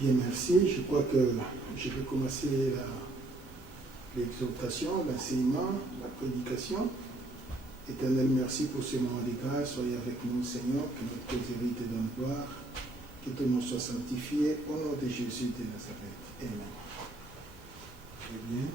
Bien, merci. Je crois que je vais commencer l'exhortation, l'enseignement, la prédication. Éternel, merci pour ce moment de grâce. Soyez avec nous, Seigneur, que notre causerie te donne gloire, que ton nom soit sanctifié au nom de Jésus de Nazareth. Amen. Très bien.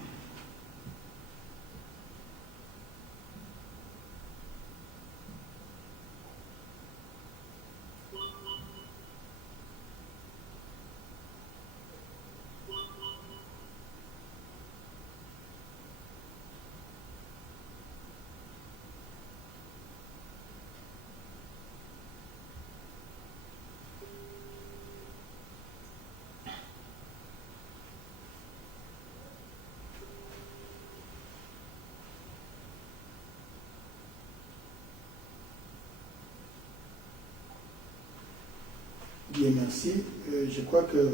Bien, merci. Je crois que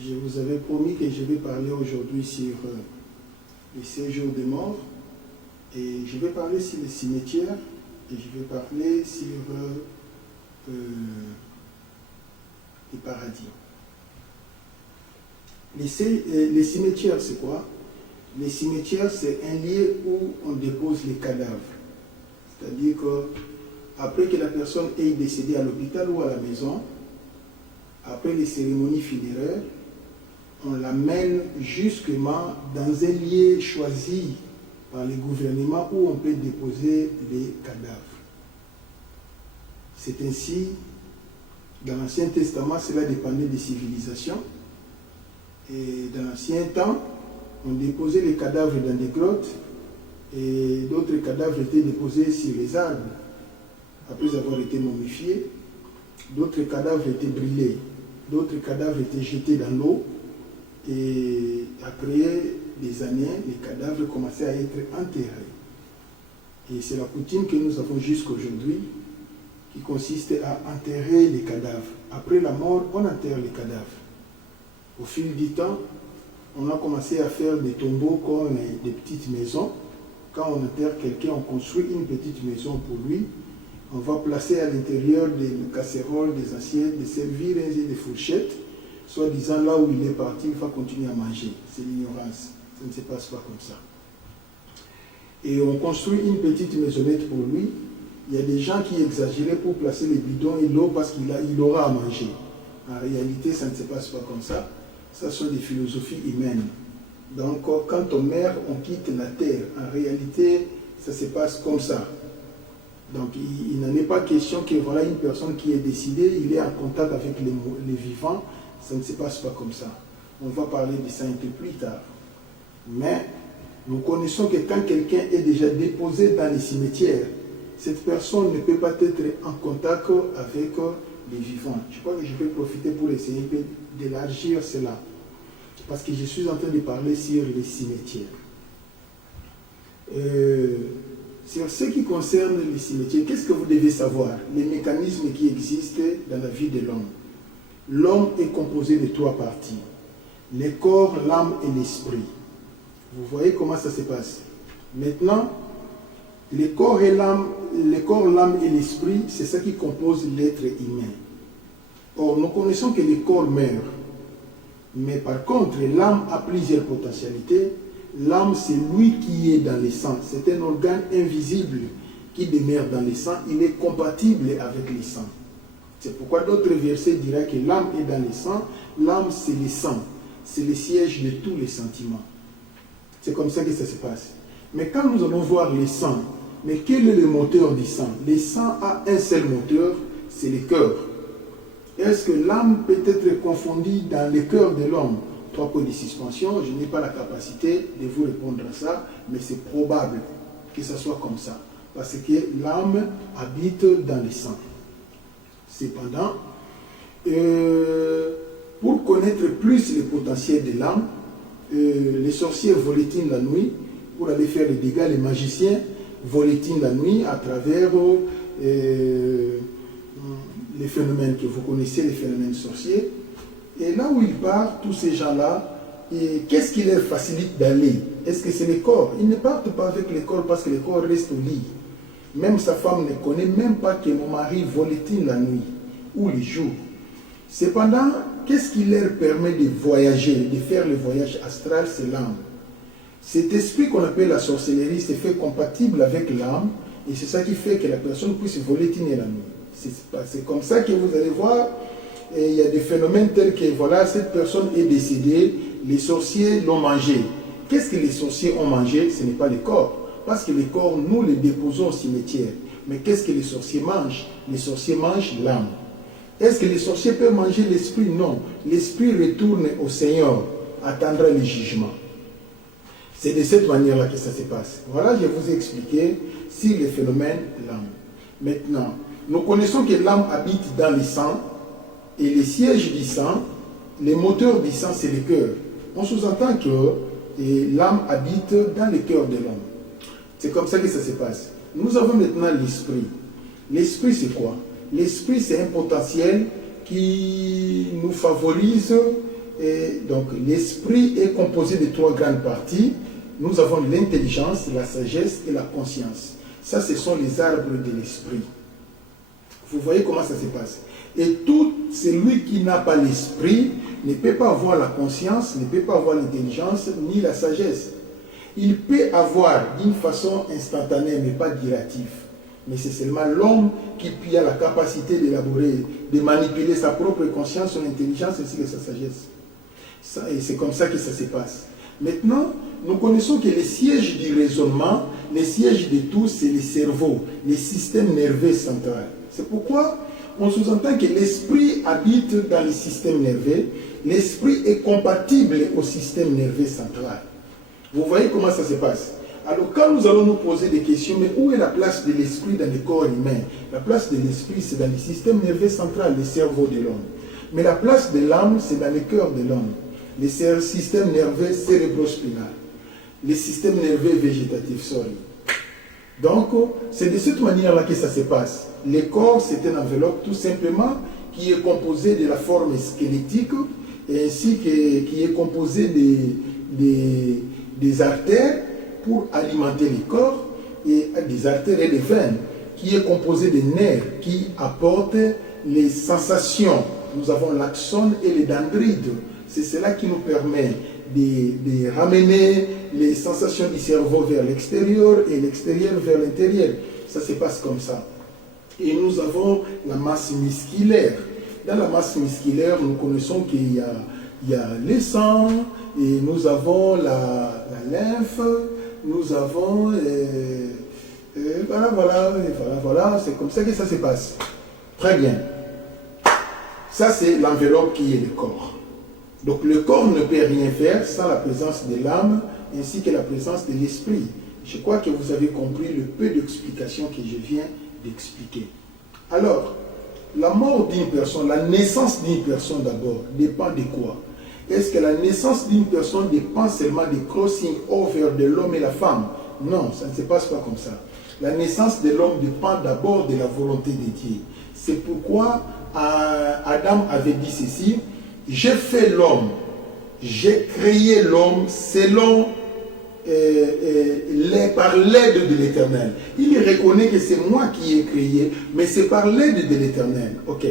je vous avais promis que je vais parler aujourd'hui sur les séjours des morts. Et je vais parler sur les cimetières et je vais parler sur les paradis. Les cimetières, c'est quoi? Les cimetières, c'est un lieu où on dépose les cadavres. C'est-à-dire qu'après que la personne est décédée à l'hôpital ou à la maison, après les cérémonies funéraires, on l'amène justement dans un lieu choisi par le gouvernement où on peut déposer les cadavres. C'est ainsi, dans l'Ancien Testament, cela dépendait des civilisations. Et dans l'Ancien temps, on déposait les cadavres dans des grottes et d'autres cadavres étaient déposés sur les arbres après avoir été momifiés. D'autres cadavres étaient brûlés, d'autres cadavres étaient jetés dans l'eau et après des années, les cadavres commençaient à être enterrés. Et c'est la coutume que nous avons jusqu'aujourd'hui qui consiste à enterrer les cadavres. Après la mort, on enterre les cadavres. Au fil du temps, on a commencé à faire des tombeaux comme des petites maisons. Quand on enterre quelqu'un, on construit une petite maison pour lui. On va placer à l'intérieur des casseroles, des assiettes, des serviettes et des fourchettes. Soi-disant, là où il est parti, il va continuer à manger. C'est l'ignorance. Ça ne se passe pas comme ça. Et on construit une petite maisonnette pour lui. Il y a des gens qui exagéraient pour placer les bidons et l'eau parce qu'il aura à manger. En réalité, ça ne se passe pas comme ça. Ça sont des philosophies humaines. Donc, quand on meurt, on quitte la terre. En réalité, ça se passe comme ça. Donc, il n'en est pas question que voilà une personne qui est décédée, il est en contact avec les vivants. Ça ne se passe pas comme ça. On va parler de ça un peu plus tard. Mais nous connaissons que quand quelqu'un est déjà déposé dans les cimetières, cette personne ne peut pas être en contact avec les vivants. Je crois que je vais profiter pour essayer d'élargir cela. Parce que je suis en train de parler sur les cimetières. Sur ce qui concerne les cimetières, qu'est-ce que vous devez savoir? Les mécanismes qui existent dans la vie de l'homme. L'homme est composé de 3 parties. Le corps, l'âme et l'esprit. Vous voyez comment ça se passe. Maintenant, le corps, l'âme et l'esprit, c'est ça qui compose l'être humain. Or, nous connaissons que le corps meurt. Mais par contre, l'âme a plusieurs potentialités. L'âme, c'est lui qui est dans le sang. C'est un organe invisible qui demeure dans le sang. Il est compatible avec le sang. C'est pourquoi d'autres versets diraient que l'âme est dans le sang. L'âme, c'est le sang. C'est le siège de tous les sentiments. C'est comme ça que ça se passe. Mais quand nous allons voir le sang, mais quel est le moteur du sang? Le sang a un seul moteur, c'est le cœur. Est-ce que l'âme peut être confondue dans le cœur de l'homme? 3 points de suspension, je n'ai pas la capacité de vous répondre à ça, mais c'est probable que ça soit comme ça. Parce que l'âme habite dans le sang. Cependant, pour connaître plus le potentiel de l'âme, les sorciers volétinent la nuit pour aller faire les dégâts. Les magiciens volétinent la nuit à travers les phénomènes que vous connaissez, les phénomènes sorciers. Et là où ils partent, tous ces gens-là, qu'est-ce qui leur facilite d'aller? Est-ce que c'est le corps? Ils ne partent pas avec le corps parce que le corps reste au lit. Même sa femme ne connaît même pas que mon mari volétine la nuit ou le jour. Cependant, qu'est-ce qui leur permet de voyager, de faire le voyage astral? C'est l'âme. Cet esprit qu'on appelle la sorcellerie s'est fait compatible avec l'âme, et c'est ça qui fait que la personne puisse voler tiner la nuit. C'est comme ça que vous allez voir, et il y a des phénomènes tels que, voilà, cette personne est décédée, les sorciers l'ont mangé. Qu'est-ce que les sorciers ont mangé? Ce n'est pas les corps, parce que les corps, nous les déposons au cimetière. Mais qu'est-ce que les sorciers mangent? Les sorciers mangent l'âme. Est-ce que les sorciers peuvent manger l'esprit? Non. L'esprit retourne au Seigneur, attendra le jugement. C'est de cette manière-là que ça se passe. Voilà, je vous ai expliqué sur les phénomènes de l'âme. Maintenant, nous connaissons que l'âme habite dans le sang, et les sièges du sang, les moteurs du sang, c'est le cœur. On sous-entend que l'âme habite dans le cœur de l'homme. C'est comme ça que ça se passe. Nous avons maintenant l'esprit. L'esprit, c'est quoi? L'esprit, c'est un potentiel qui nous favorise. Et donc, l'esprit est composé de 3 grandes parties. Nous avons l'intelligence, la sagesse et la conscience. Ça, ce sont les arbres de l'esprit. Vous voyez comment ça se passe. Et tout celui qui n'a pas l'esprit ne peut pas avoir la conscience, ne peut pas avoir l'intelligence, ni la sagesse. Il peut avoir d'une façon instantanée, mais pas durative. Mais c'est seulement l'homme qui a la capacité d'élaborer, de manipuler sa propre conscience, son intelligence ainsi que sa sagesse. Et c'est comme ça que ça se passe. Maintenant, nous connaissons que les sièges du raisonnement, les sièges de tout, c'est le cerveau, le système nerveux central. C'est pourquoi on sous-entend que l'esprit habite dans le système nerveux. L'esprit est compatible au système nerveux central. Vous voyez comment ça se passe? Alors quand nous allons nous poser des questions, mais où est la place de l'esprit dans le corps humain? La place de l'esprit, c'est dans le système nerveux central, le cerveau de l'homme. Mais la place de l'âme, c'est dans le cœur de l'homme. Le système nerveux cérébrospinal. Le système nerveux végétatif, sorry. Donc, c'est de cette manière-là que ça se passe. Le corps, c'est une enveloppe tout simplement qui est composée de la forme squelettique et ainsi qui est composée des artères pour alimenter le corps et des artères et des veines, qui est composée des nerfs qui apportent les sensations. Nous avons l'axone et les dendrites. C'est cela qui nous permet de ramener les sensations du cerveau vers l'extérieur et l'extérieur vers l'intérieur. Ça se passe comme ça. Et nous avons la masse musculaire. Dans la masse musculaire, nous connaissons qu'il y a le sang, et nous avons la lymphe, nous avons... voilà, c'est comme ça que ça se passe. Très bien. Ça, c'est l'enveloppe qui est le corps. Donc, le corps ne peut rien faire sans la présence de l'âme, ainsi que la présence de l'esprit. Je crois que vous avez compris le peu d'explications que je viens d'expliquer. Alors, la mort d'une personne, la naissance d'une personne d'abord, dépend de quoi? Est-ce que la naissance d'une personne dépend seulement des crossing over de l'homme et la femme? Non, ça ne se passe pas comme ça. La naissance de l'homme dépend d'abord de la volonté de Dieu. C'est pourquoi Adam avait dit ceci: j'ai fait l'homme, j'ai créé l'homme selon par l'aide de l'Éternel. Il reconnaît que c'est moi qui ai créé, mais c'est par l'aide de l'Éternel. Ok.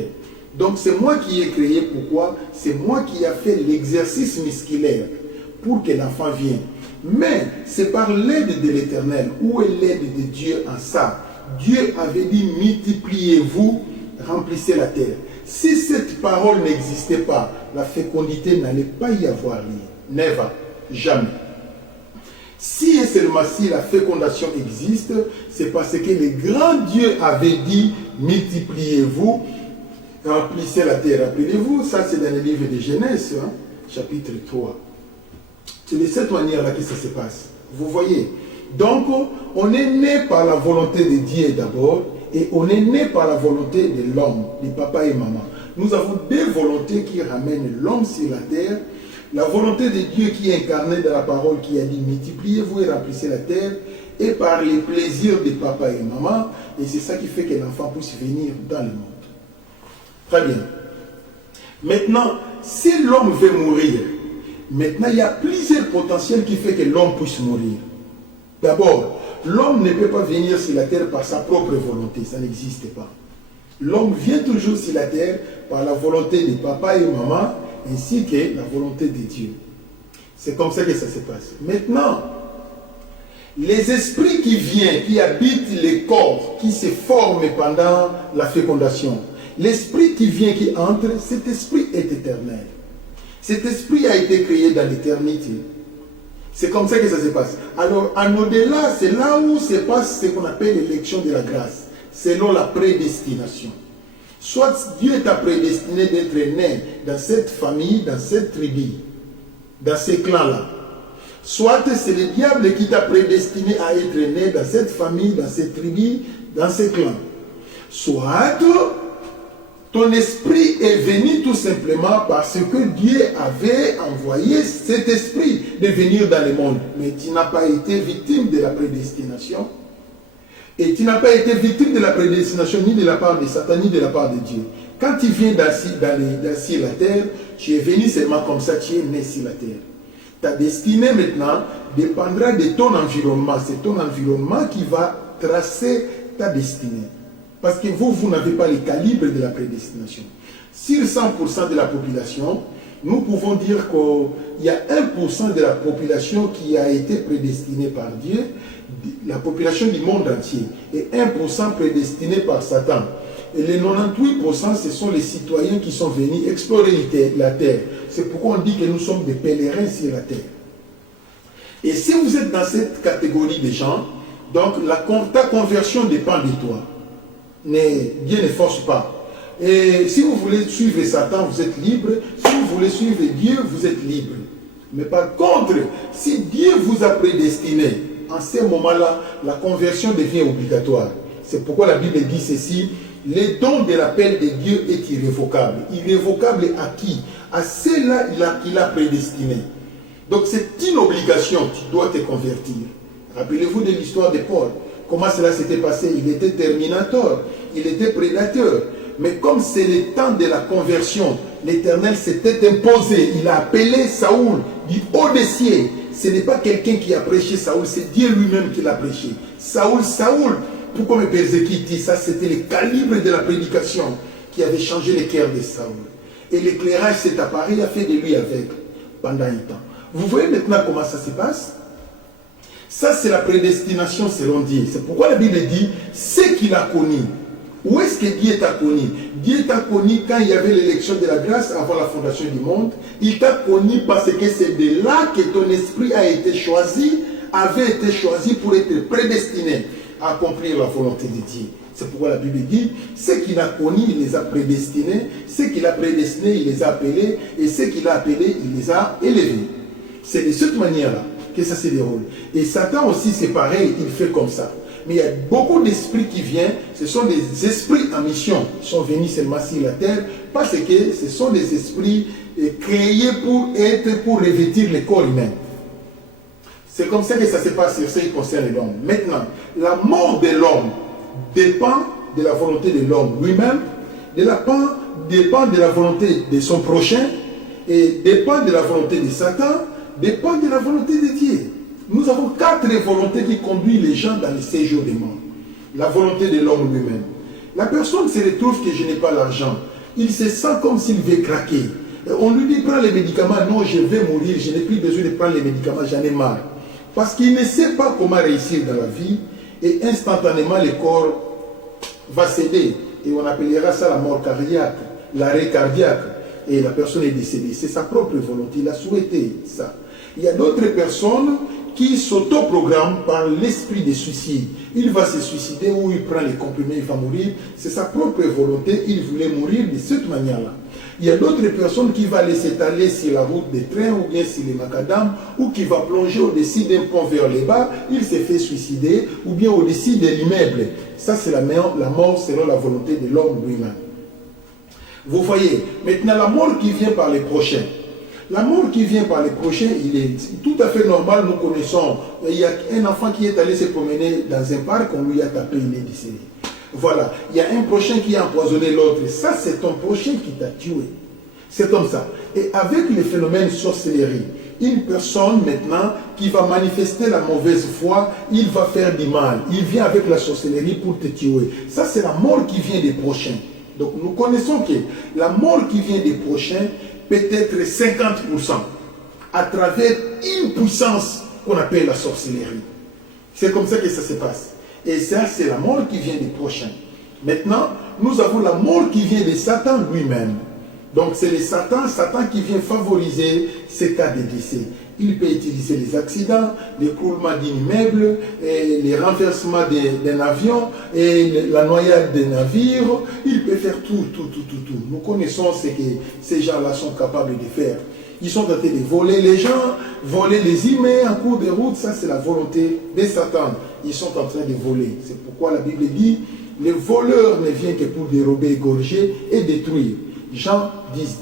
Donc c'est moi qui ai créé. Pourquoi? C'est moi qui ai fait l'exercice musculaire pour que l'enfant vienne. Mais c'est par l'aide de l'Éternel. Où est l'aide de Dieu en ça? Dieu avait dit: multipliez-vous, remplissez la terre. Si cette parole n'existait pas, la fécondité n'allait pas y avoir lieu. Never. Jamais. Si et seulement si la fécondation existe, c'est parce que le grand Dieu avait dit: multipliez-vous, remplissez la terre. Rappelez-vous, ça c'est dans le livre de Genèse, chapitre 3. C'est de cette manière-là que ça se passe. Vous voyez? Donc, on est né par la volonté de Dieu d'abord, et on est né par la volonté de l'homme, de papa et maman. Nous avons deux volontés qui ramènent l'homme sur la terre. La volonté de Dieu qui est incarnée dans la parole qui a dit: multipliez-vous et remplissez la terre, et par les plaisirs de papa et maman, et c'est ça qui fait que l'enfant puisse venir dans le monde. Très bien. Maintenant, si l'homme veut mourir, maintenant il y a plusieurs potentiels qui font que l'homme puisse mourir. D'abord, l'homme ne peut pas venir sur la terre par sa propre volonté, ça n'existe pas. L'homme vient toujours sur la terre par la volonté de papa et maman, ainsi que la volonté de Dieu. C'est comme ça que ça se passe. Maintenant, les esprits qui viennent, qui habitent les corps, qui se forment pendant la fécondation, l'esprit qui vient, qui entre, cet esprit est éternel. Cet esprit a été créé dans l'éternité. C'est comme ça que ça se passe. Alors, en au-delà, c'est là où se passe ce qu'on appelle l'élection de la grâce, selon la prédestination. Soit Dieu t'a prédestiné d'être né dans cette famille, dans cette tribu, dans ces clans-là. Soit c'est le diable qui t'a prédestiné à être né dans cette famille, dans cette tribu, dans ces clans. Soit ton esprit est venu tout simplement parce que Dieu avait envoyé cet esprit de venir dans le monde. Mais tu n'as pas été victime de la prédestination. Et tu n'as pas été victime de la prédestination ni de la part de Satan, ni de la part de Dieu. Quand tu viens sur la terre, tu es venu seulement comme ça, tu es né sur la terre. Ta destinée maintenant dépendra de ton environnement. C'est ton environnement qui va tracer ta destinée. Parce que vous n'avez pas le calibre de la prédestination. Sur 100% de la population, nous pouvons dire qu'il y a 1% de la population qui a été prédestinée par Dieu, la population du monde entier, et 1% prédestiné par Satan. Et les 98%, ce sont les citoyens qui sont venus explorer la terre. C'est pourquoi on dit que nous sommes des pèlerins sur la terre. Et si vous êtes dans cette catégorie de gens, donc ta conversion dépend de toi. Dieu ne force pas. Et si vous voulez suivre Satan, vous êtes libre. Si vous voulez suivre Dieu, vous êtes libre. Mais par contre, si Dieu vous a prédestiné, en ce moment-là, la conversion devient obligatoire. C'est pourquoi la Bible dit ceci: le don de l'appel de Dieu est irrévocable. Irrévocable à qui? À ceux-là qu'il a prédestiné. Donc c'est une obligation, tu dois te convertir. Rappelez-vous de l'histoire de Paul. Comment cela s'était passé? Il était terminateur, il était prédateur. Mais comme c'est le temps de la conversion, l'Éternel s'était imposé. Il a appelé Saoul du haut des cieux. Ce n'est pas quelqu'un qui a prêché Saoul, c'est Dieu lui-même qui l'a prêché. Saoul, Saoul, pourquoi me persécute? Ça, c'était le calibre de la prédication qui avait changé le cœur de Saoul. Et l'éclairage s'est apparu, il a fait de lui avec pendant un temps. Vous voyez maintenant comment ça se passe? Ça, c'est la prédestination selon Dieu. C'est pourquoi la Bible dit ce qu'il a connu. Où est-ce que Dieu t'a connu? Dieu t'a connu quand il y avait l'élection de la grâce avant la fondation du monde. Il t'a connu parce que c'est de là que ton esprit a été choisi, avait été choisi pour être prédestiné à accomplir la volonté de Dieu. C'est pourquoi la Bible dit ce qu'il a connu, il les a prédestinés. Ce qu'il a prédestiné, il les a appelés. Et ce qu'il a appelés, il les a élevés. C'est de cette manière-là que ça se déroule. Et Satan aussi, c'est pareil, il fait comme ça. Mais il y a beaucoup d'esprits qui viennent, ce sont des esprits en mission, qui sont venus seulement sur la terre, parce que ce sont des esprits créés pour revêtir le corps humain. C'est comme ça que ça se passe sur ce qui concerne l'homme. Maintenant, la mort de l'homme dépend de la volonté de l'homme lui-même, dépend de la volonté de son prochain, et dépend de la volonté de Satan, dépend de la volonté de Dieu. Nous avons 4 volontés qui conduisent les gens dans le séjour des morts. La volonté de l'homme lui-même. La personne se retrouve que je n'ai pas l'argent. Il se sent comme s'il veut craquer. On lui dit, prends les médicaments. Non, je vais mourir. Je n'ai plus besoin de prendre les médicaments. J'en ai marre. Parce qu'il ne sait pas comment réussir dans la vie. Et instantanément, le corps va céder. Et on appellera ça la mort cardiaque, l'arrêt cardiaque. Et la personne est décédée. C'est sa propre volonté. Il a souhaité ça. Il y a d'autres personnes qui s'autoprogramment par l'esprit de suicide. Il va se suicider ou il prend les comprimés, il va mourir. C'est sa propre volonté, il voulait mourir de cette manière-là. Il y a d'autres personnes qui vont aller s'étaler sur la route des trains ou bien sur les macadams ou qui va plonger au-dessus d'un pont vers les bas, il s'est fait suicider ou bien au-dessus de l'immeuble. Ça, c'est la mort selon la volonté de l'homme lui-même. Vous voyez, maintenant la mort qui vient par les prochains. La mort qui vient par les prochains, il est tout à fait normal, nous connaissons. Il y a un enfant qui est allé se promener dans un parc, on lui a tapé, il est décédé. Voilà, il y a un prochain qui a empoisonné l'autre. Ça, c'est ton prochain qui t'a tué. C'est comme ça. Et avec le phénomène sorcellerie, une personne maintenant qui va manifester la mauvaise foi, il va faire du mal. Il vient avec la sorcellerie pour te tuer. Ça, c'est la mort qui vient des prochains. Donc nous connaissons que la mort qui vient des prochains peut être 50% à travers une puissance qu'on appelle la sorcellerie. C'est comme ça que ça se passe. Et ça, c'est la mort qui vient des prochains. Maintenant, nous avons la mort qui vient de Satan lui-même. Donc c'est le Satan qui vient favoriser ces cas de décès. Il peut utiliser les accidents, l'écroulement d'un immeuble, et les renversements d'un avion, et la noyade des navires. Il peut faire tout. Nous connaissons ce que ces gens-là sont capables de faire. Ils sont en train de voler les gens, voler les humains en cours de route. Ça, c'est la volonté de Satan. Ils sont en train de voler. C'est pourquoi la Bible dit, le voleur ne vient que pour dérober, égorger et détruire. Jean 10.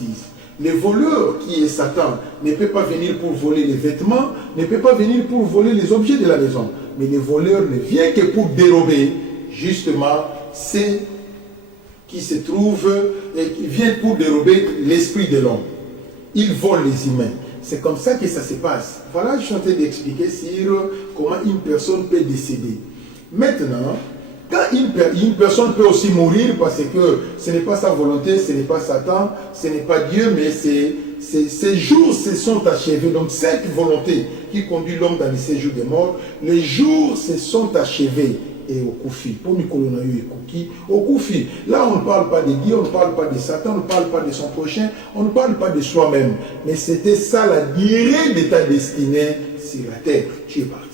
Le voleur qui est Satan ne peut pas venir pour voler les vêtements, ne peut pas venir pour voler les objets de la maison. Mais le voleur ne vient que pour dérober, justement, c'est qui se trouve et qui vient pour dérober l'esprit de l'homme. Il vole les humains. C'est comme ça que ça se passe. Voilà, je suis en train d'expliquer sur comment une personne peut décéder. Maintenant, quand une personne peut aussi mourir parce que ce n'est pas sa volonté, ce n'est pas Satan, ce n'est pas Dieu, mais ces jours se sont achevés. Donc cette volonté qui conduit l'homme dans les séjours des morts, les jours se sont achevés. Et au Koufi, pour Nicolas au Koufi, là on ne parle pas de Dieu, on ne parle pas de Satan, on ne parle pas de son prochain, on ne parle pas de soi-même. Mais c'était ça la durée de ta destinée sur la terre. Tu es parti.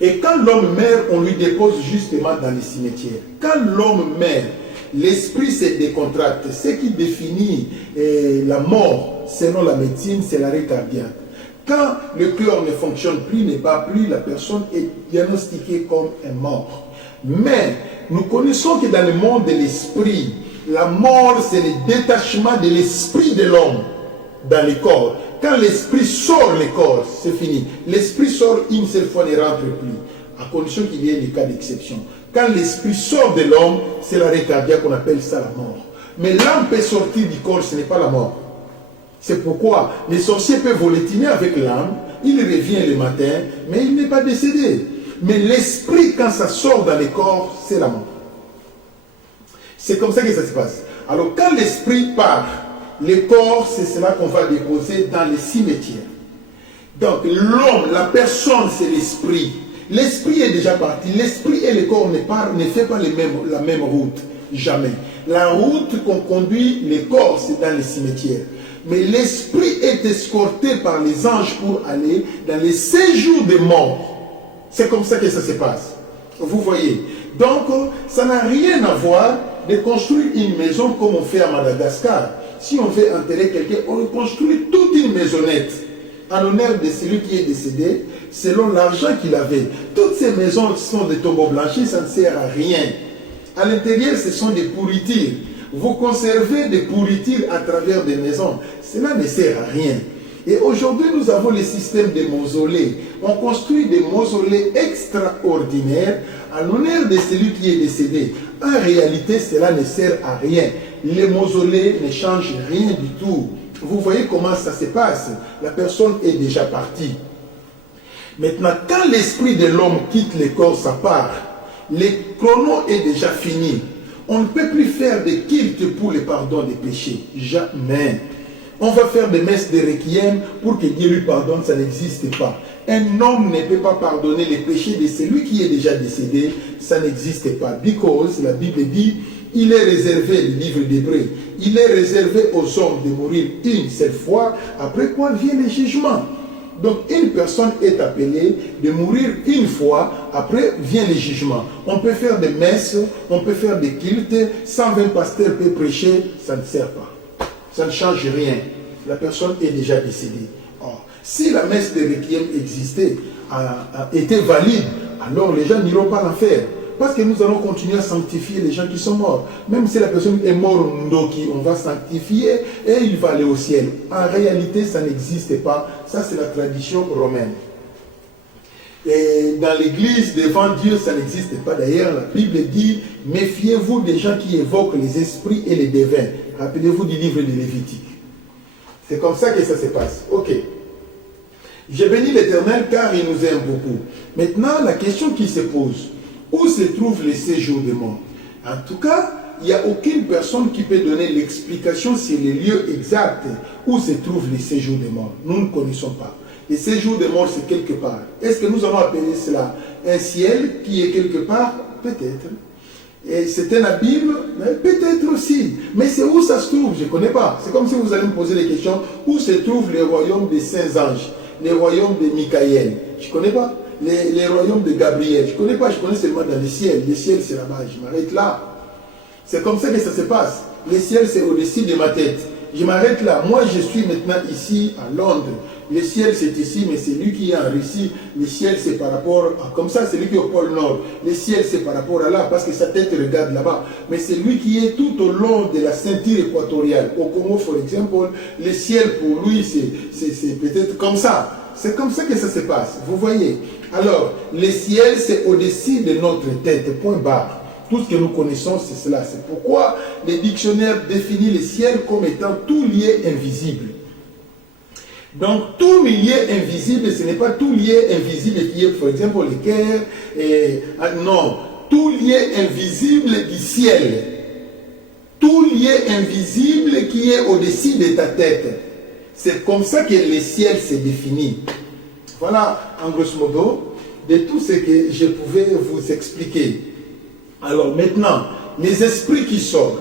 Et quand l'homme meurt, on lui dépose justement dans les cimetières. Quand l'homme meurt, l'esprit se décontracte. Ce qui définit la mort, selon la médecine, c'est l'arrêt cardiaque. Quand le cœur ne fonctionne plus, ne bat plus, la personne est diagnostiquée comme un mort. Mais nous connaissons que dans le monde de l'esprit, la mort, c'est le détachement de l'esprit de l'homme dans le corps. Quand l'esprit sort le corps, c'est fini. L'esprit sort une seule fois, ne rentre plus, à condition qu'il y ait des cas d'exception. Quand l'esprit sort de l'homme, c'est l'arrêt cardiaque, on appelle ça la mort. Mais l'âme peut sortir du corps, ce n'est pas la mort. C'est pourquoi les sorciers peuvent volatiner avec l'âme, il revient le matin, mais il n'est pas décédé. Mais l'esprit, quand ça sort dans le corps, c'est la mort. C'est comme ça que ça se passe. Alors quand l'esprit part, le corps, c'est cela qu'on va déposer dans les cimetières. Donc l'homme, la personne, c'est l'esprit. L'esprit est déjà parti. L'esprit et le corps ne font pas la même route. Jamais. La route qu'on conduit, le corps, c'est dans les cimetières. Mais l'esprit est escorté par les anges pour aller dans les séjours des morts. C'est comme ça que ça se passe. Vous voyez. Donc, ça n'a rien à voir de construire une maison comme on fait à Madagascar. Si on veut enterrer quelqu'un, on construit toute une maisonnette en l'honneur de celui qui est décédé, selon l'argent qu'il avait. Toutes ces maisons sont des tombeaux blanchis, ça ne sert à rien. À l'intérieur, ce sont des pourritures. Vous conservez des pourritures à travers des maisons. Cela ne sert à rien. Et aujourd'hui, nous avons le système des mausolées. On construit des mausolées extraordinaires en l'honneur de celui qui est décédé. En réalité, cela ne sert à rien. Les mausolées ne changent rien du tout. Vous voyez comment ça se passe. La personne est déjà partie. Maintenant, quand l'esprit de l'homme quitte le corps, ça part. Le chrono est déjà fini. On ne peut plus faire des cultes pour le pardon des péchés. Jamais. On va faire des messes de requiem pour que Dieu lui pardonne, ça n'existe pas. Un homme ne peut pas pardonner les péchés de celui qui est déjà décédé, ça n'existe pas. Because la Bible dit, il est réservé, le livre d'Hébreux, il est réservé aux hommes de mourir une seule fois, après quoi vient le jugement. Donc une personne est appelée de mourir une fois, après vient le jugement. On peut faire des messes, on peut faire des cultes, 120 pasteurs peuvent prêcher, ça ne sert pas. Ça ne change rien. La personne est déjà décédée. Or, si la messe de requiem existait, était valide, alors les gens n'iront pas l'enfer. Parce que nous allons continuer à sanctifier les gens qui sont morts. Même si la personne est morte, on va sanctifier et il va aller au ciel. En réalité, ça n'existe pas. Ça, c'est la tradition romaine. Et dans l'église, devant Dieu, ça n'existe pas. D'ailleurs, la Bible dit, méfiez-vous des gens qui évoquent les esprits et les devins. Rappelez-vous du livre de Lévitique. C'est comme ça que ça se passe. Ok. J'ai béni l'Éternel car il nous aime beaucoup. Maintenant, la question qui se pose, où se trouve le séjour des morts? En tout cas, il n'y a aucune personne qui peut donner l'explication sur les lieux exacts où se trouvent les séjours des morts. Nous ne connaissons pas. Les séjours des morts, c'est quelque part. Est-ce que nous allons appeler cela un ciel qui est quelque part? Peut-être. Et c'est un abîme? Peut-être aussi. Mais c'est où ça se trouve? Je ne connais pas. C'est comme si vous allez me poser des questions. Où se trouve les royaumes des saints anges? Les royaumes de Michael? Je ne connais pas. Les royaumes de Gabriel? Je ne connais pas. Je connais seulement dans les ciels. Les ciels, c'est là-bas. Je m'arrête là. C'est comme ça que ça se passe. Les ciels, c'est au-dessus de ma tête. Je m'arrête là. Moi, je suis maintenant ici à Londres. Le ciel, c'est ici, mais c'est lui qui est en Russie. Le ciel, c'est par rapport à... Comme ça, c'est lui qui est au pôle Nord. Le ciel, c'est par rapport à là, parce que sa tête regarde là-bas. Mais c'est lui qui est tout au long de la ceinture équatoriale. Au Congo, par exemple, le ciel, pour lui, c'est peut-être comme ça. C'est comme ça que ça se passe. Vous voyez? Alors, le ciel, c'est au-dessus de notre tête. Point barre. Tout ce que nous connaissons, c'est cela. C'est pourquoi les dictionnaires définissent le ciel comme étant tout lié invisible. Donc, tout lié invisible, ce n'est pas tout lié invisible qui est, par exemple, le cœur. Non, tout lié invisible du ciel. Tout lié invisible qui est au-dessus de ta tête. C'est comme ça que le ciel se définit. Voilà, en grosso modo, de tout ce que je pouvais vous expliquer. Alors maintenant, les esprits qui sortent.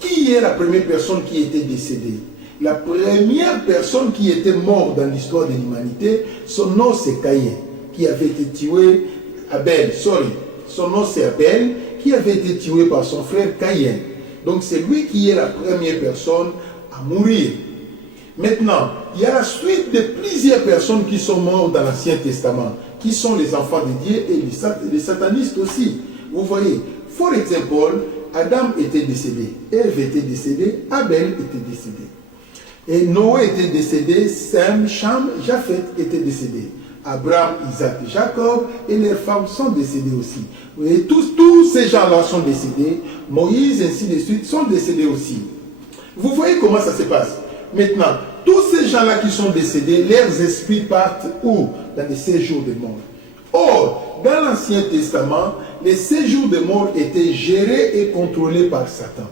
Qui est la première personne qui était décédée? La première personne qui était morte dans l'histoire de l'humanité, son nom c'est Caïn, qui avait été tué, son nom c'est Abel, qui avait été tué par son frère Caïn. Donc c'est lui qui est la première personne à mourir. Maintenant, il y a la suite de plusieurs personnes qui sont mortes dans l'Ancien Testament, qui sont les enfants de Dieu et les satanistes aussi. Vous voyez, par exemple, Adam était décédé, Ève était décédée, Abel était décédé. Et Noé était décédé, Sem, Cham, Japheth étaient décédés. Abraham, Isaac, Jacob et leurs femmes sont décédés aussi. Et tous ces gens-là sont décédés. Moïse, ainsi de suite, sont décédés aussi. Vous voyez comment ça se passe? Maintenant, tous ces gens-là qui sont décédés, leurs esprits partent où? Dans les séjours des morts. Or, dans l'Ancien Testament, les séjours des morts étaient gérés et contrôlés par Satan.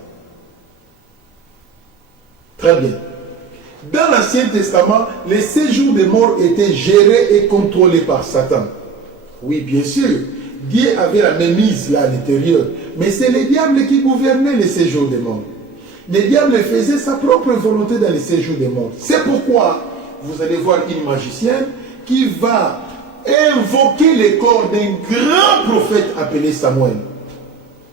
Très bien. Dans l'Ancien Testament, les séjours des morts étaient gérés et contrôlés par Satan. Oui, bien sûr, Dieu avait la mainmise là à l'intérieur, mais c'est le diable qui gouvernait les séjours des morts. Le diable faisait sa propre volonté dans les séjours des morts. C'est pourquoi vous allez voir une magicienne qui va invoquer le corps d'un grand prophète appelé Samuel,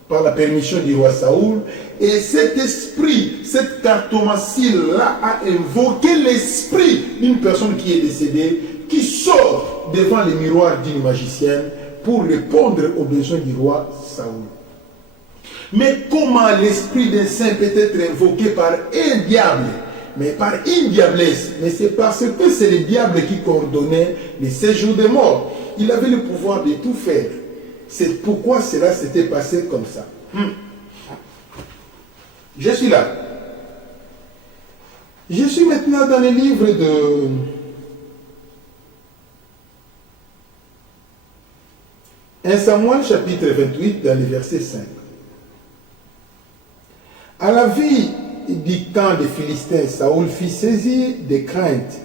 par la permission du roi Saoul, et cet esprit, cette cartomancie-là a invoqué l'esprit d'une personne qui est décédée, qui sort devant le miroir d'une magicienne pour répondre aux besoins du roi Saoul. Mais comment l'esprit d'un saint peut être invoqué par un diable, mais par une diablesse? Mais c'est parce que c'est le diable qui coordonnait les séjours des morts. Il avait le pouvoir de tout faire. C'est pourquoi cela s'était passé comme ça. Je suis là. Je suis maintenant dans le livre de... Un Samuel chapitre 28 dans le verset 5. À la vie du camp des Philistins, Saoul fit saisir des craintes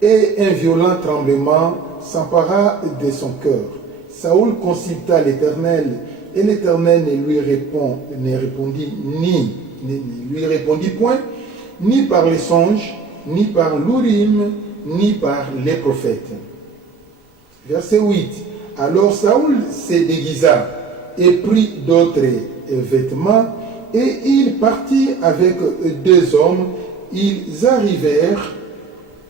et un violent tremblement s'empara de son cœur. Saoul consulta l'Éternel et l'Éternel ne lui répondit point, ni par les songes, ni par l'Urim, ni par les prophètes. Verset 8. Alors Saoul se déguisa et prit d'autres vêtements et il partit avec 2 hommes. Ils arrivèrent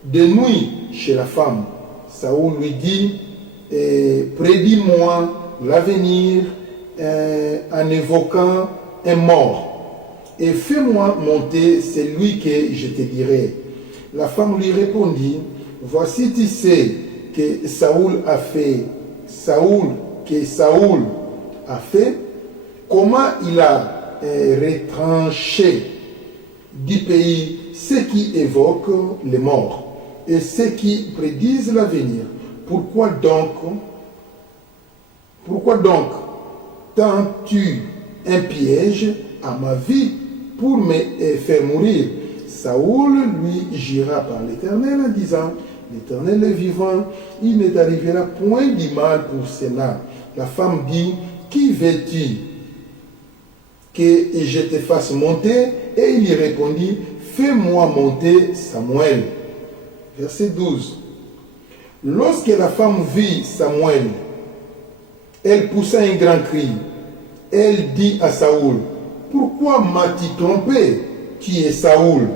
de nuit chez la femme. Saoul lui dit, prédis-moi l'avenir en évoquant un mort, et fais-moi monter celui que je te dirai. La femme lui répondit, voici tu sais que Saoul a fait, comment il a retranché du pays ceux qui évoquent les morts et ceux qui prédisent l'avenir. Pourquoi donc tends-tu un piège à ma vie pour me faire mourir. Saoul lui jura par l'Éternel en disant, l'Éternel est vivant, il ne t'arrivera point du mal pour cela. La femme dit, qui veux-tu que je te fasse monter? Et il lui répondit, fais-moi monter Samuel. Verset 12. Lorsque la femme vit Samuel, elle poussa un grand cri. Elle dit à Saoul, pourquoi m'as-tu trompé? Tu es Saoul.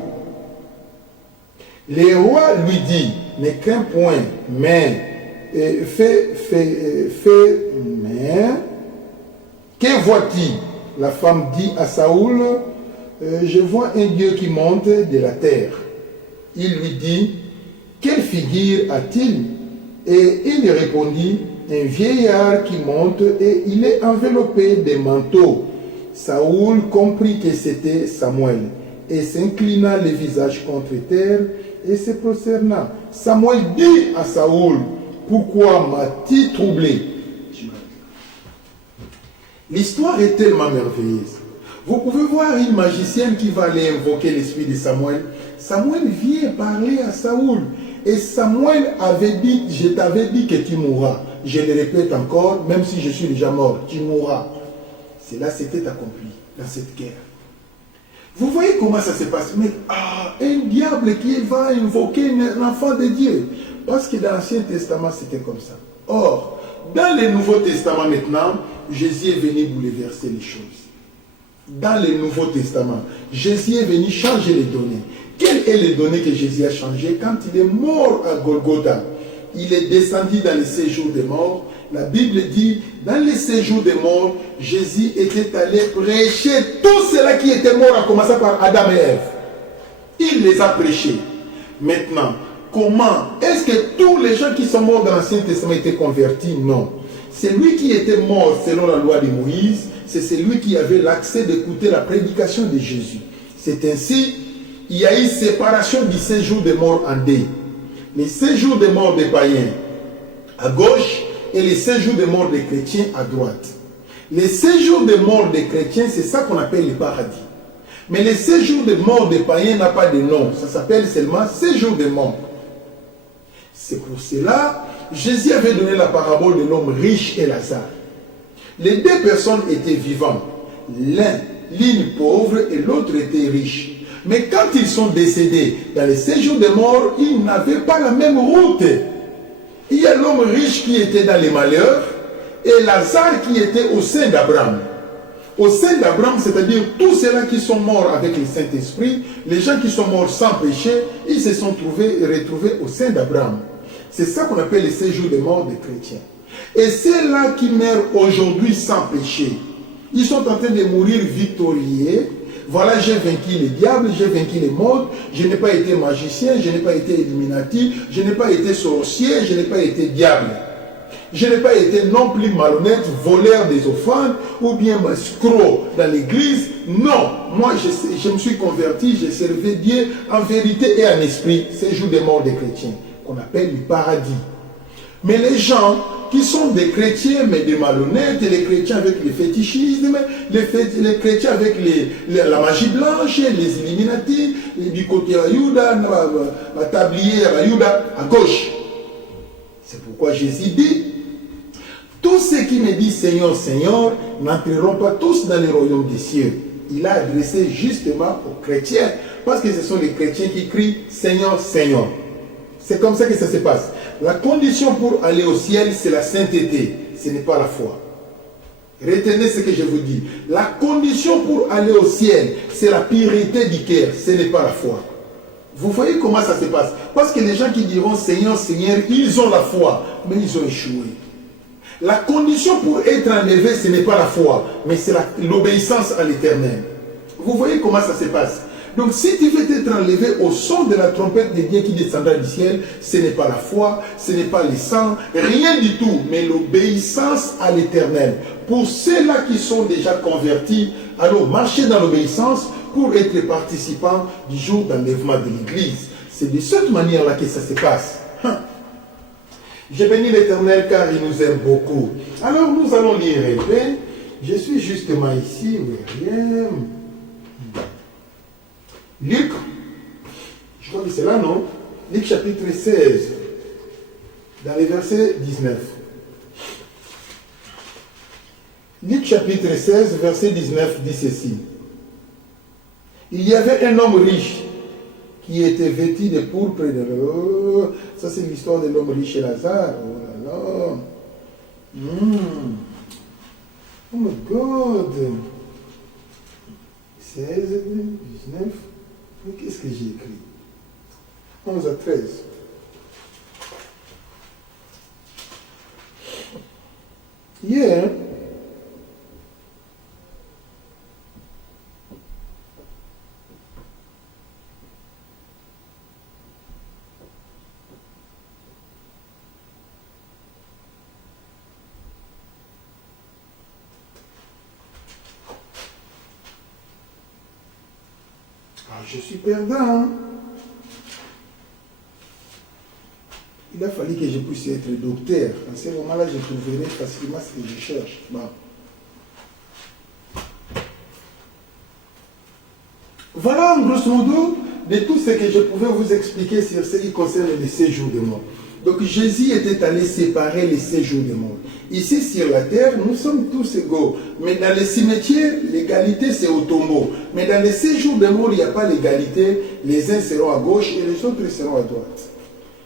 Le roi lui dit, ne crains point, mais mais que vois-tu? La femme dit à Saoul, je vois un Dieu qui monte de la terre. Il lui dit, quelle figure a-t-il? Et il répondit, un vieillard qui monte et il est enveloppé de manteaux. Saoul comprit que c'était Samuel et s'inclina le visage contre terre et se prosterna. Samuel dit à Saoul, pourquoi m'as-tu troublé? L'histoire est tellement merveilleuse. Vous pouvez voir une magicienne qui va aller invoquer l'esprit de Samuel. Samuel vient parler à Saoul. Et Samuel avait dit, je t'avais dit que tu mourras. Je le répète encore, même si je suis déjà mort, tu mourras. Cela s'était accompli dans cette guerre. Vous voyez comment ça se passe? Mais un diable qui va invoquer un enfant de Dieu. Parce que dans l'Ancien Testament, c'était comme ça. Or, dans le Nouveau Testament maintenant, Jésus est venu bouleverser les choses. Dans le Nouveau Testament, Jésus est venu changer les données. Quelles sont les données que Jésus a changées quand il est mort à Golgotha? Il est descendu dans le séjour des morts. La Bible dit, dans le séjour des morts, Jésus était allé prêcher tout cela qui était mort, à commencer par Adam et Ève. Il les a prêchés. Maintenant, comment est-ce que tous les gens qui sont morts dans l'Ancien Testament étaient convertis? Non. Celui qui était mort selon la loi de Moïse, c'est celui qui avait l'accès d'écouter la prédication de Jésus. C'est ainsi, il y a eu séparation du séjour des morts en deux. Le séjour des morts des païens à gauche et le séjour des morts des chrétiens à droite. Le séjour des morts des chrétiens, c'est ça qu'on appelle le paradis. Mais le séjour des morts des païens n'a pas de nom. Ça s'appelle seulement séjour des morts. C'est pour cela, Jésus avait donné la parabole de l'homme riche et Lazare. Les deux personnes étaient vivantes. L'une pauvre et l'autre était riche. Mais quand ils sont décédés dans le séjour des morts, ils n'avaient pas la même route. Il y a l'homme riche qui était dans les malheurs et Lazare qui était au sein d'Abraham. Au sein d'Abraham, c'est-à-dire tous ceux-là qui sont morts avec le Saint-Esprit, les gens qui sont morts sans péché, ils se sont retrouvés au sein d'Abraham. C'est ça qu'on appelle le séjour des morts des chrétiens. Et ceux-là qui meurent aujourd'hui sans péché, ils sont en train de mourir victorieux. Voilà, j'ai vaincu le diable, j'ai vaincu les morts, je n'ai pas été magicien, je n'ai pas été illuminati, je n'ai pas été sorcier, je n'ai pas été diable. Je n'ai pas été non plus malhonnête, voleur des offrandes, ou bien escroc dans l'église. Non, moi je me suis converti, j'ai servi Dieu en vérité et en esprit. C'est le jour des morts des chrétiens, qu'on appelle le paradis. Mais les gens qui sont des chrétiens, mais des malhonnêtes, les chrétiens avec le fétichisme, les chrétiens avec la magie blanche, les illuminati, du côté Ayuda, la tablière Ayuda, à gauche. C'est pourquoi Jésus dit, tous ceux qui me disent Seigneur, Seigneur, n'entreront pas tous dans le royaume des cieux. Il a adressé justement aux chrétiens, parce que ce sont les chrétiens qui crient Seigneur, Seigneur. C'est comme ça que ça se passe. La condition pour aller au ciel, c'est la sainteté, ce n'est pas la foi. Retenez ce que je vous dis. La condition pour aller au ciel, c'est la pureté du cœur, ce n'est pas la foi. Vous voyez comment ça se passe? Parce que les gens qui diront Seigneur, Seigneur, ils ont la foi, mais ils ont échoué. La condition pour être enlevé, ce n'est pas la foi, mais c'est l'obéissance à l'Éternel. Vous voyez comment ça se passe? Donc si tu veux être enlevé au son de la trompette de Dieu qui descendra du ciel, ce n'est pas la foi, ce n'est pas le sang, rien du tout, mais l'obéissance à l'Éternel. Pour ceux-là qui sont déjà convertis, alors marchez dans l'obéissance pour être participants du jour d'enlèvement de l'Église. C'est de cette manière-là que ça se passe. Je bénis l'Éternel car il nous aime beaucoup. Alors nous allons lire un peu Je suis justement ici, William. Luc, je crois que c'est là, non? Luc chapitre 16, dans les versets 19. Luc chapitre 16, verset 19 dit ceci. Il y avait un homme riche qui était vêtu de pourpre et de l'or. Ça, c'est l'histoire de l'homme riche et Lazare. Oh là là. Oh my God. 16, 19. Qu'est-ce que j'ai écrit? 11 à 13. Hier, je suis perdant. Hein? Il a fallu que je puisse être docteur. À ce moment-là, je trouverai facilement ce que je cherche. Bon. Voilà, en grosso modo, de tout ce que je pouvais vous expliquer sur ce qui concerne les séjours de mort. Donc, Jésus était allé séparer les séjours de mort. Ici, sur la terre, nous sommes tous égaux. Mais dans les cimetières, l'égalité, c'est au tombeau. Mais dans les séjours de mort, il n'y a pas l'égalité. Les uns seront à gauche et les autres seront à droite.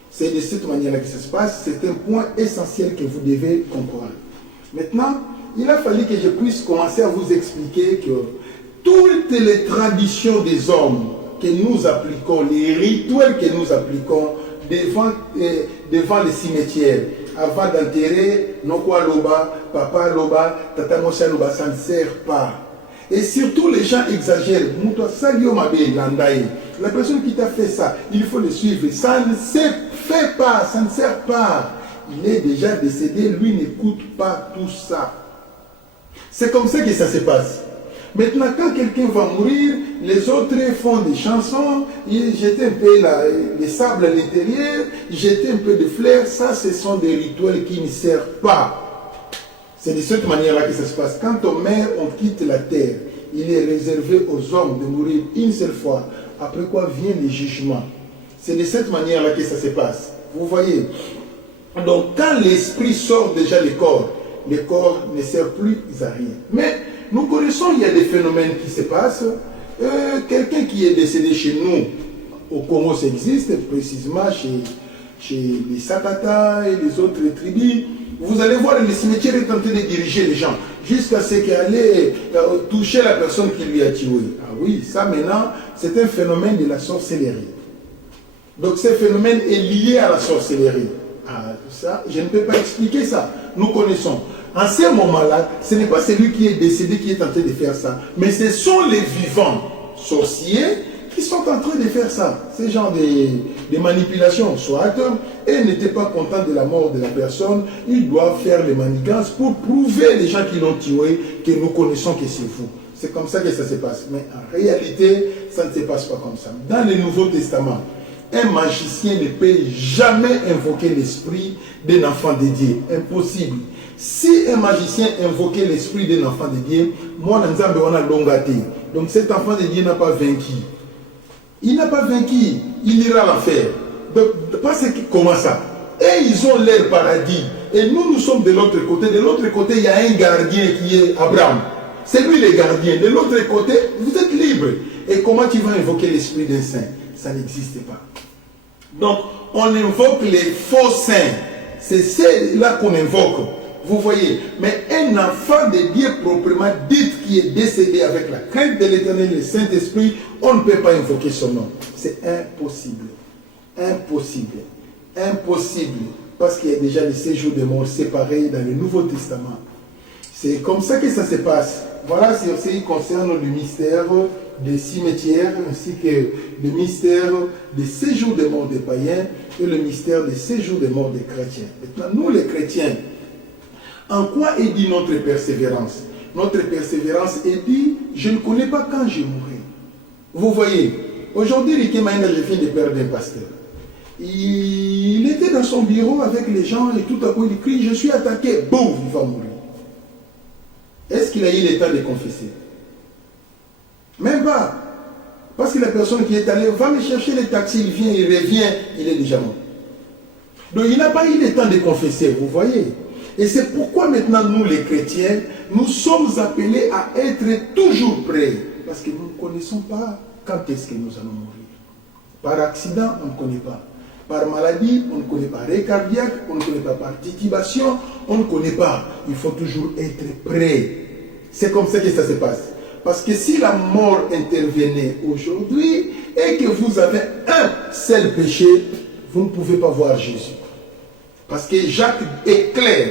C'est de cette manière-là que ça se passe. C'est un point essentiel que vous devez comprendre. Maintenant, il a fallu que je puisse commencer à vous expliquer que toutes les traditions des hommes que nous appliquons, les rituels que nous appliquons devant les cimetières, avant d'enterrer, non quoi loba, papa loba, tata mocha loba, ça ne sert pas. Et surtout les gens exagèrent. La personne qui t'a fait ça, il faut le suivre. Ça ne se fait pas, ça ne sert pas. Il est déjà décédé, lui n'écoute pas tout ça. C'est comme ça que ça se passe. Maintenant, quand quelqu'un va mourir, les autres font des chansons, ils jettent un peu les sables à l'intérieur, jettent un peu de fleurs. Ça, ce sont des rituels qui ne servent pas. C'est de cette manière-là que ça se passe. Quand on meurt, on quitte la terre. Il est réservé aux hommes de mourir une seule fois. Après quoi vient le jugement. C'est de cette manière-là que ça se passe. Vous voyez. Donc, quand l'esprit sort déjà du corps, le corps ne sert plus à rien. Mais nous connaissons, il y a des phénomènes qui se passent. Quelqu'un qui est décédé chez nous, au Congo, ça existe, précisément chez les Sakata et les autres tribus. Vous allez voir, le cimetière est en train de diriger les gens jusqu'à ce qu'elle allait toucher la personne qui lui a tué. Ah oui, ça maintenant, c'est un phénomène de la sorcellerie. Donc ce phénomène est lié à la sorcellerie. Ah, ça, je ne peux pas expliquer ça. Nous connaissons. En ce moment-là, ce n'est pas celui qui est décédé qui est en train de faire ça, mais ce sont les vivants sorciers qui sont en train de faire ça. Ce genre de manipulations, soit, et n'étaient pas contents de la mort de la personne, ils doivent faire les manigances pour prouver les gens qui l'ont tué que nous connaissons que c'est vous. C'est comme ça que ça se passe. Mais en réalité, ça ne se passe pas comme ça. Dans le Nouveau Testament, un magicien ne peut jamais invoquer l'esprit d'un enfant de Dieu. Impossible. Si un magicien invoquait l'esprit d'un enfant de Dieu, moi, on a longaté. Donc cet enfant de Dieu n'a pas vaincu. Il n'a pas vaincu. Il ira à l'enfer. Donc, parce que comment ça? Et ils ont leur paradis. Et nous, nous sommes de l'autre côté. De l'autre côté, il y a un gardien qui est Abraham. C'est lui le gardien. De l'autre côté, vous êtes libre. Et comment tu vas invoquer l'esprit d'un saint? Ça n'existe pas. Donc, on invoque les faux saints. C'est ceux-là qu'on invoque. Vous voyez. Mais un enfant de Dieu proprement dit qui est décédé avec la crainte de l'Éternel, le Saint-Esprit, on ne peut pas invoquer son nom. C'est impossible. Impossible. Impossible. Parce qu'il y a déjà les séjours de mort séparés dans le Nouveau Testament. C'est comme ça que ça se passe. Voilà ce qui concerne le mystère des cimetières, ainsi que le mystère des séjours de mort des païens et le mystère des séjours de mort des chrétiens. Maintenant, nous les chrétiens, en quoi est dit notre persévérance? Notre persévérance est dit, je ne connais pas quand je mourrai. Vous voyez, aujourd'hui, Ricky Maïna, je viens de perdre un pasteur. Il était dans son bureau avec les gens et tout à coup il crie, je suis attaqué, boum, il va mourir. Est-ce qu'il a eu le temps de confesser? Même pas. Parce que la personne qui est allée, va me chercher le taxi, il vient, il revient, il est déjà mort. Donc il n'a pas eu le temps de confesser, vous voyez. Et c'est pourquoi maintenant nous les chrétiens, nous sommes appelés à être toujours prêts. Parce que nous ne connaissons pas quand est-ce que nous allons mourir. Par accident, on ne connaît pas. Par maladie, on ne connaît pas. Arrêt cardiaque, on ne connaît pas. Par titubation, on ne connaît pas. Il faut toujours être prêt. C'est comme ça que ça se passe. Parce que si la mort intervenait aujourd'hui et que vous avez un seul péché, vous ne pouvez pas voir Jésus. Parce que Jacques est clair.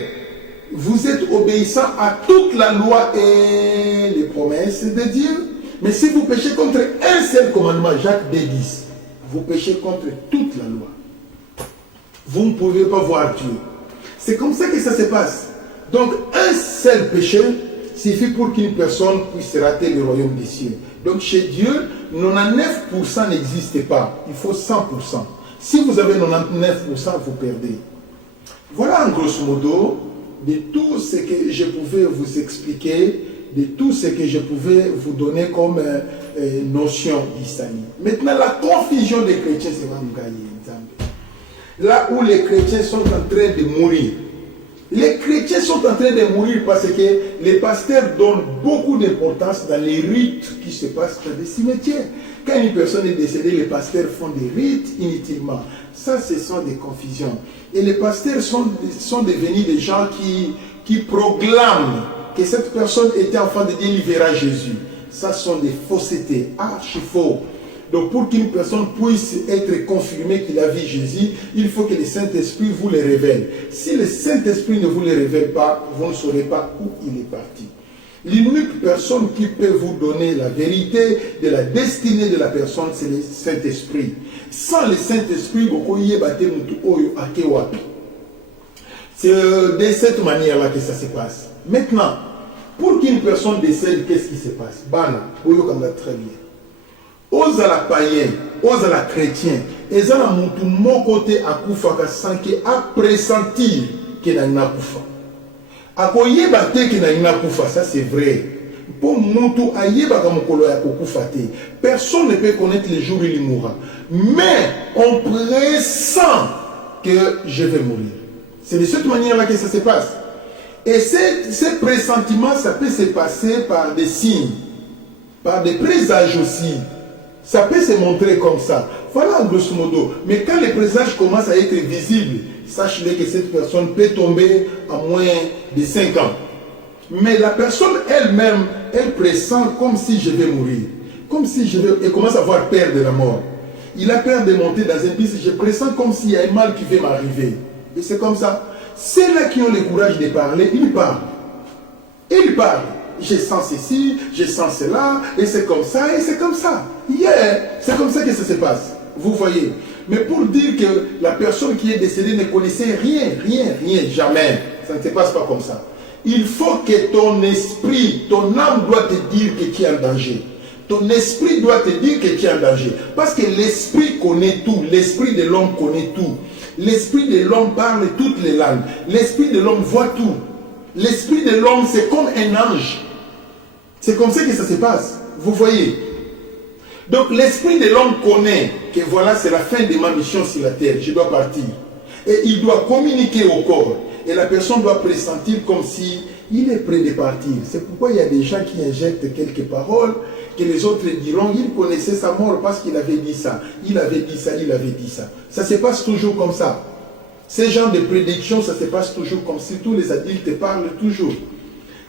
Vous êtes obéissant à toute la loi et les promesses de Dieu. Mais si vous péchez contre un seul commandement, Jacques 2:10, vous péchez contre toute la loi. Vous ne pouvez pas voir Dieu. C'est comme ça que ça se passe. Donc un seul péché suffit pour qu'une personne puisse rater le royaume des cieux. Donc chez Dieu, 99% n'existe pas. Il faut 100%. Si vous avez 99%, vous perdez. Voilà en grosso modo de tout ce que je pouvais vous expliquer, de tout ce que je pouvais vous donner comme notion d'Islamie. Maintenant, la confusion des chrétiens, c'est là où les chrétiens sont en train de mourir. Les chrétiens sont en train de mourir parce que les pasteurs donnent beaucoup d'importance dans les rites qui se passent dans les cimetières. Quand une personne est décédée, les pasteurs font des rites inutilement. Ça, ce sont des confusions. Et les pasteurs sont devenus des gens qui proclament que cette personne était enfant de Dieu, il verra Jésus. Ça sont des faussetés, archi faux. Donc pour qu'une personne puisse être confirmée qu'il a vu Jésus, il faut que le Saint-Esprit vous le révèle. Si le Saint-Esprit ne vous le révèle pas, vous ne saurez pas où il est parti. L'unique personne qui peut vous donner la vérité de la destinée de la personne, c'est le Saint-Esprit. Sans le Saint-Esprit, c'est de cette manière-là que ça se passe. Maintenant, pour qu'une personne décède, qu'est-ce qui se passe? Bana, très bien. Aux à la païen, aux à la chrétien, et ça la montu mon côté à Koufa sans que à pressentir qu'il n'a pas Koufa. À quoi y est qu'il n'a pas Koufa, ça c'est vrai. Pour montu à y est personne ne peut connaître les jours où il mourra. Mais on pressent que je vais mourir. C'est de cette manière-là que ça se passe. Et ces pressentiments, ça peut se passer par des signes, par des présages aussi. Ça peut se montrer comme ça. Voilà en grosso modo. Mais quand les présages commencent à être visibles, sachez que cette personne peut tomber à moins de 5 ans. Mais la personne elle-même, elle pressent comme si je vais mourir. Comme si je vais... Elle commence à avoir peur de la mort. Il a peur de monter dans un bus. Je pressens comme s'il y a un mal qui va m'arriver. Et c'est comme ça. Ceux-là qui ont le courage de parler, ils parlent. Ils parlent. Je sens ceci, je sens cela, et c'est comme ça, et c'est comme ça. Yeah, c'est comme ça que ça se passe. Vous voyez. Mais pour dire que la personne qui est décédée ne connaissait rien, jamais. Ça ne se passe pas comme ça. Il faut que ton esprit, ton âme doit te dire que tu es en danger. Ton esprit doit te dire que tu es en danger. Parce que l'esprit connaît tout. L'esprit de l'homme connaît tout. L'esprit de l'homme parle toutes les langues. L'esprit de l'homme voit tout. L'esprit de l'homme, c'est comme un ange. C'est comme ça que ça se passe. Vous voyez. Donc l'esprit de l'homme connaît que voilà, c'est la fin de ma mission sur la terre. Je dois partir. Et il doit communiquer au corps. Et la personne doit pressentir comme si il est prêt de partir. C'est pourquoi il y a des gens qui injectent quelques paroles que les autres diront, il connaissait sa mort parce qu'il avait dit ça. Il avait dit ça, il avait dit ça. Ça se passe toujours comme ça. Ces genres de prédictions, ça se passe toujours comme si tous les adultes parlent toujours.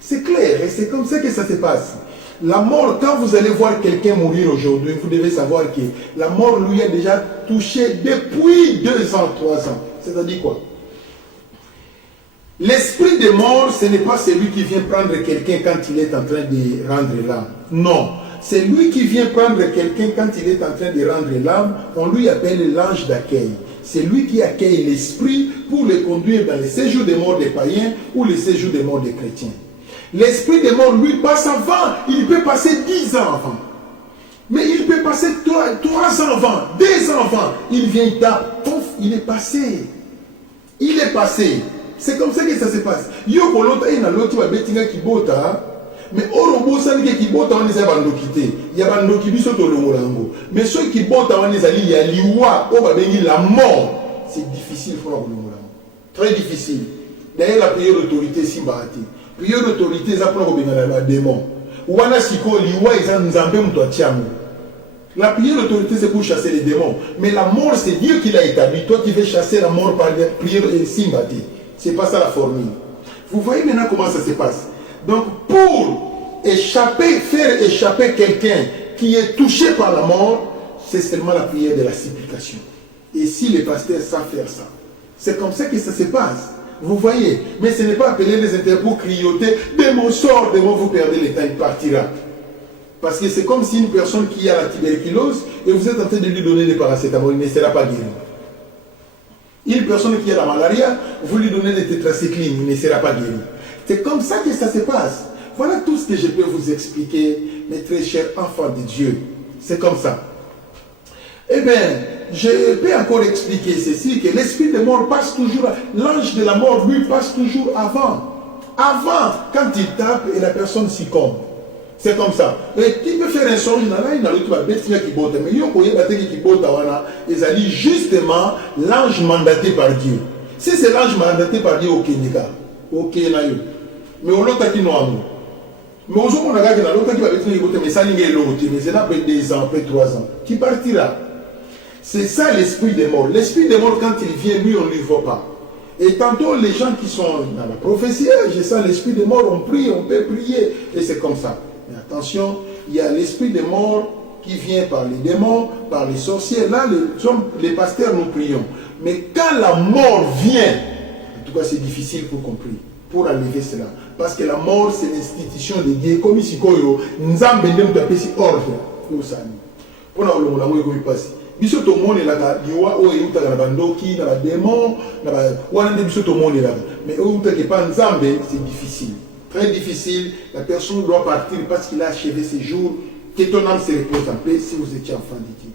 C'est clair et c'est comme ça que ça se passe. La mort, quand vous allez voir quelqu'un mourir aujourd'hui, vous devez savoir que la mort lui a déjà touché depuis 2 ans, 3 ans. C'est-à-dire quoi? L'esprit de mort, ce n'est pas celui qui vient prendre quelqu'un quand il est en train de rendre l'âme. Non. C'est lui qui vient prendre quelqu'un quand il est en train de rendre l'âme. On lui appelle l'ange d'accueil. C'est lui qui accueille l'esprit pour le conduire dans les séjours des morts des païens ou les séjours des morts des chrétiens. L'esprit des morts, lui, passe avant. Il peut passer 10 ans avant. Mais il peut passer 3 ans avant, 2 ans avant. Il vient, il tape, pouf, il est passé. Il est passé. C'est comme ça que ça se passe. Yo, l'autre, il y a l'autre qui va bêter qui bota. Mais Orobo Sanke qui bota on les a bandokité. Il y a bandoki biso to longolango. Mais ceux qui bota on les a li ya liwa o ba bengi la mort. C'est difficile pour longolango. Très difficile. D'ailleurs la prière d'autorité simbati. Prière d'autorité ça pour benga la démon. Wana siko liwa ils nzambe mto atiamu. La prière d'autorité c'est pour chasser les démons. Mais la mort c'est Dieu qui l'a établi. Toi tu veux chasser la mort par la prière simbati. C'est pas ça la formule. Vous voyez maintenant comment ça se passe. Donc pour échapper, faire échapper quelqu'un qui est touché par la mort, c'est seulement la prière de la supplication. Et si les pasteurs savent faire ça, c'est comme ça que ça se passe. Vous voyez, mais ce n'est pas appeler les intérêts pour crioter, démon sort, démon vous perdez le temps, il partira. Parce que c'est comme si une personne qui a la tuberculose et vous êtes en train de lui donner des paracétamol, il ne sera pas guéri. Une personne qui a la malaria, vous lui donnez des tétracyclines, il ne sera pas guéri. C'est comme ça que ça se passe. Voilà tout ce que je peux vous expliquer, mes très chers enfants de Dieu. C'est comme ça. Eh bien, je peux encore expliquer ceci, que l'esprit de mort passe toujours, l'ange de la mort, lui, passe toujours avant. Avant, quand il tape et la personne succombe. C'est comme ça. Et tu peux faire un songe, il y a l'autre qui botte, mais il y a qui botte, ils ont dit justement l'ange mandaté par Dieu. Si c'est l'ange mandaté par Dieu, ok, ok, mais on l'a qui nous a. Mais aujourd'hui, on a l'autre qui va être mais ça n'est l'autre, mais c'est après 2 ans, après 3 ans, qui partira. C'est ça l'esprit des morts. L'esprit des morts, quand il vient, lui, on ne lui voit pas. Et tantôt, les gens qui sont dans la prophétie, je sens l'esprit des morts, on prie, on peut prier, et c'est comme ça. Mais attention, il y a l'esprit des morts qui vient par les démons, par les sorciers. Là, les pasteurs, nous prions. Mais quand la mort vient, en tout cas, c'est difficile pour qu'on prie, pour enlever cela. Parce que la mort, c'est l'institution de Dieu. Comme ici, Nzambe ndem tapesi ordre pour ça. Pour la mort, comme il passe. Biso to monde là, liwa o yuta na bandoki, na démon, na wana de biso to monde là. Mais o yuta que pas Nzambe, c'est difficile. Très difficile. La personne doit partir parce qu'il a achevé ses jours. Que ton âme se repose en paix si vous étiez enfant de Dieu.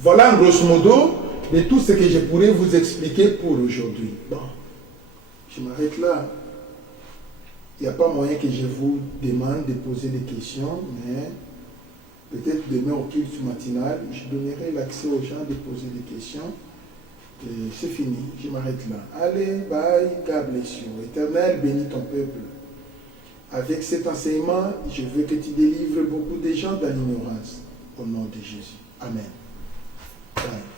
Voilà, grosso modo, de tout ce que je pourrais vous expliquer pour aujourd'hui. Bon, je m'arrête là. Il n'y a pas moyen que je vous demande de poser des questions, mais peut-être demain au culte matinal, je donnerai l'accès aux gens de poser des questions. Et c'est fini, je m'arrête là. Allez, bye, God bless you. Éternel, bénis ton peuple. Avec cet enseignement, je veux que tu délivres beaucoup de gens dans l'ignorance. Au nom de Jésus. Amen. Bye.